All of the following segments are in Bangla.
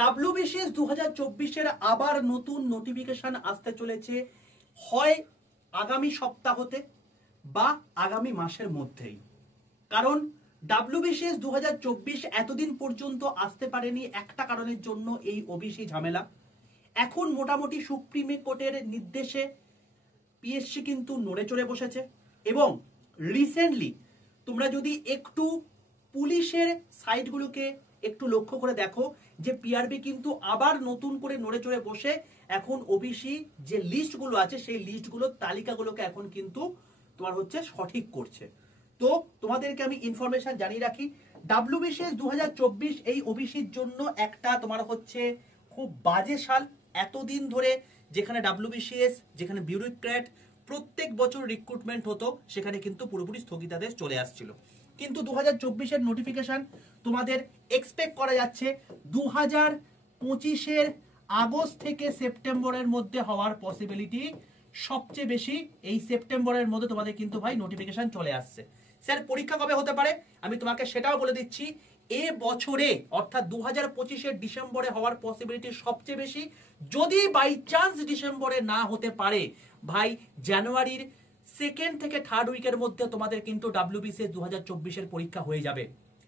ডাব্লিউবিসিএস 2024-এর আবার নতুন নোটিফিকেশন আসতে চলেছে, হয় আগামী সপ্তাহতে বা আগামী মাসের মধ্যেই। কারণ ডাব্লিউবিসিএস 2024 এতদিন পর্যন্ত আসতে পারেনি একটা কারণের জন্য, এই ওবিসি ঝামেলা। এখন মোটামুটি সুপ্রিম কোর্টের নির্দেশে পিএসসি কিন্তু নড়ে চড়ে বসেছে। এবং রিসেন্টলি তোমরা যদি একটু পুলিশের সাইটগুলোকে একটু লক্ষ্য করে দেখো, যে পিআরবি কিন্তু আবার নতুন করে নড়ে চড়ে বসে এখন ওবিসি যে লিস্টগুলো আছে সেই লিস্টগুলোর তালিকাগুলোকে এখন কিন্তু তোমার হচ্ছে সঠিক করছে। তো তোমাদেরকে আমি ইনফরমেশন জানিয়ে রাখি, ডাব্লিউবিসিএস 2024 এই ওবিসির জন্য একটা তোমার হচ্ছে খুব বাজে সাল। এতদিন ধরে যেখানে ডাব্লিউবিসিএস, যেখানে বিউরোক্র্যাট প্রত্যেক বছর রিক্রুটমেন্ট হতো, সেখানে কিন্তু পুরোপুরি স্থগিতাদেশ চলে আসছিল। কিন্তু 2024-এর নোটিফিকেশন তোমাদের এক্সপেক্ট করা যাচ্ছে 2025-এর আগস্ট থেকে সেপ্টেম্বরের মধ্যে হওয়ার পসিবিলিটি সবচেয়ে বেশি। এই সেপ্টেম্বরের মধ্যে তোমাদের কিন্তু ভাই নোটিফিকেশন চলে আসছে। স্যার পরীক্ষা কবে হতে পারে আমি তোমাকে সেটাও বলে দিচ্ছি। এ বছরে অর্থাৎ 2025-এর ডিসেম্বরে হওয়ার পসিবিলিটি সবচেয়ে বেশি। যদি বাই চান্স ডিসেম্বরে না হতে পারে ভাই, জানুয়ারির সেকেন্ড থেকে থার্ড উইকের মধ্যে তোমাদের কিন্তু ডাব্লিউবিসিএস 2024-এর পরীক্ষা হয়ে যাবে।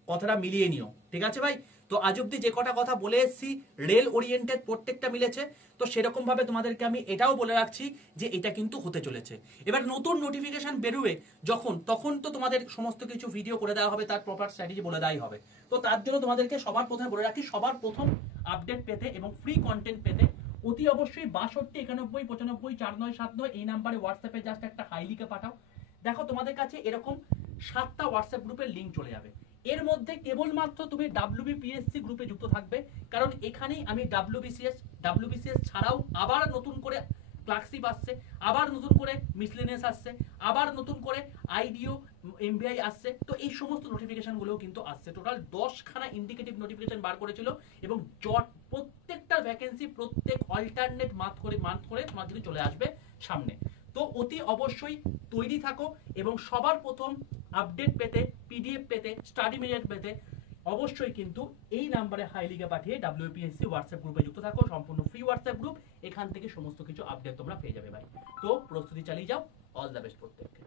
কথাটা মিলিয়ে নিও, ঠিক আছে ভাই? তো আজ অব্দি যে কটা কথা বলে এসেছি রেল ওরিয়েন্টেড প্রত্যেকটা মিলেছে। তো সেরকম ভাবে তোমাদেরকে আমি এটাও বলে রাখছি যে এটা কিন্তু হতে চলেছে। এবার নতুন নোটিফিকেশন বেরোবে যখন, তখন তো তোমাদের সমস্ত কিছু ভিডিও করে দেওয়া হবে, তার প্রপার স্ট্র্যাটেজি বলে দেওয়াই হবে। তো তার জন্য তোমাদেরকে সবার প্রথমে বলে রাখি, সবার প্রথম আপডেট পেতে এবং ফ্রি কন্টেন্ট পেতে অতি অবশ্যই 62 91 95 4979 এই নাম্বারে হোয়াটসঅ্যাপে জাস্ট একটা হাই লিখে পাঠাও। দেখো তোমাদের কাছে এরকম 7টা হোয়াটসঅ্যাপ গ্রুপের লিঙ্ক চলে যাবে। এর মধ্যে কেবলমাত্র তুমি ডাব্লিউবিপিএসসি গ্রুপে যুক্ত থাকবে, কারণ এখানেই আমি ডাব্লিউবিসিএস ছাড়াও আবার নতুন করে ক্লার্কশিপ আসছে, আবার নতুন করে মিসলেনিয়াস আসছে, আবার নতুন করে আইডিও এমবিআই আসছে। তো এই সমস্ত নোটিফিকেশন গুলোও কিন্তু আসছে। টোটাল 10খানা ইন্ডিকেটিভ নোটিফিকেশন বার করেছিল এবং প্রত্যেকটা ভ্যাকেন্সি প্রত্যেক অল্টারনেট মান্থ করে তোমার কিন্তু চলে আসবে সামনে। তো অতি অবশ্যই তৈরি থাকো এবং সবার প্রথম আপডেট পেতে, পিডিএফ পেতে, স্টাডি মেটেরিয়াল পেতে অবশ্যই কিন্তু এই নাম্বারে হাই লিখে পাঠিয়ে ডাব্লিউপিএসসি হোয়াটসঅ্যাপ গ্রুপে যুক্ত থাকো। সম্পূর্ণ ফ্রি হোয়াটসঅ্যাপ গ্রুপ, এখান থেকে সমস্ত কিছু আপডেট তোমরা পেয়ে যাবে ভাই। তো প্রস্তুতি চালিয়ে যাও। অল দ্য বেস্ট প্রত্যেককে।